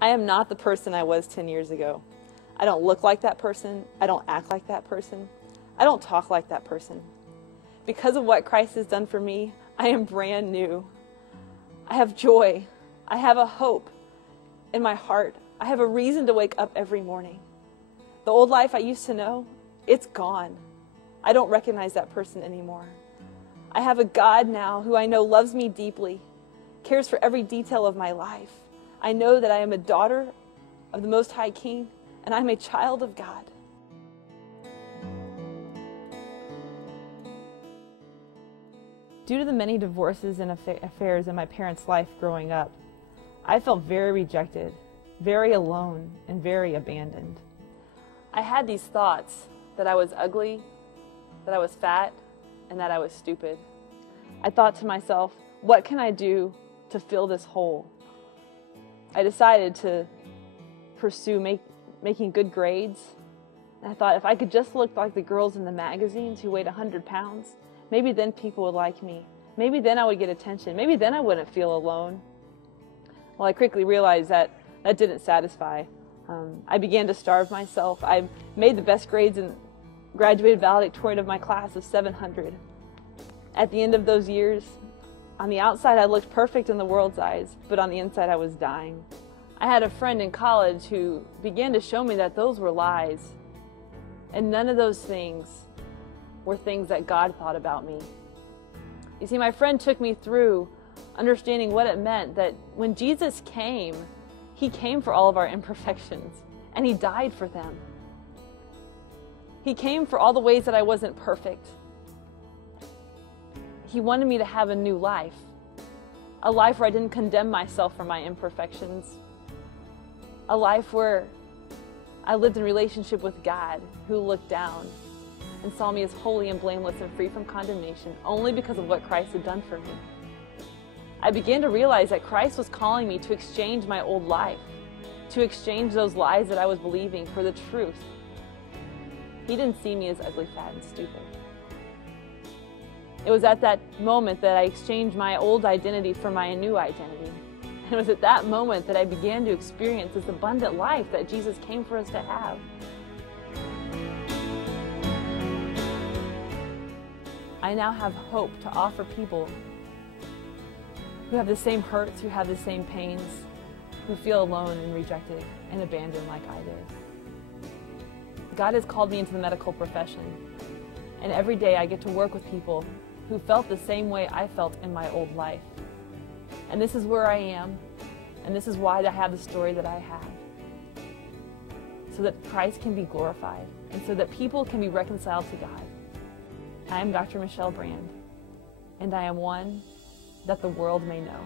I am not the person I was 10 years ago. I don't look like that person. I don't act like that person. I don't talk like that person. Because of what Christ has done for me, I am brand new. I have joy. I have a hope in my heart. I have a reason to wake up every morning. The old life I used to know, it's gone. I don't recognize that person anymore. I have a God now who I know loves me deeply, cares for every detail of my life. I know that I am a daughter of the Most High King, and I'm a child of God. Due to the many divorces and affairs in my parents' life growing up, I felt very rejected, very alone, and very abandoned. I had these thoughts that I was ugly, that I was fat, and that I was stupid. I thought to myself, what can I do to fill this hole? I decided to pursue making good grades. And I thought if I could just look like the girls in the magazines who weighed 100 pounds, maybe then people would like me. Maybe then I would get attention. Maybe then I wouldn't feel alone. Well, I quickly realized that that didn't satisfy. I began to starve myself. I made the best grades and graduated valedictorian of my class of 700. At the end of those years, on the outside I looked perfect in the world's eyes, but on the inside I was dying. I had a friend in college who began to show me that those were lies. And none of those things were things that God thought about me. You see, my friend took me through understanding what it meant that when Jesus came, He came for all of our imperfections, and He died for them. He came for all the ways that I wasn't perfect. He wanted me to have a new life, a life where I didn't condemn myself for my imperfections, a life where I lived in relationship with God, who looked down and saw me as holy and blameless and free from condemnation only because of what Christ had done for me. I began to realize that Christ was calling me to exchange my old life, to exchange those lies that I was believing for the truth. He didn't see me as ugly, fat, and stupid. It was at that moment that I exchanged my old identity for my new identity. And it was at that moment that I began to experience this abundant life that Jesus came for us to have. I now have hope to offer people who have the same hurts, who have the same pains, who feel alone and rejected and abandoned like I did. God has called me into the medical profession, and every day I get to work with people who felt the same way I felt in my old life. And this is where I am, and this is why I have the story that I have. So that Christ can be glorified, and so that people can be reconciled to God. I am Dr. Michelle Brand, and I am one that the world may know.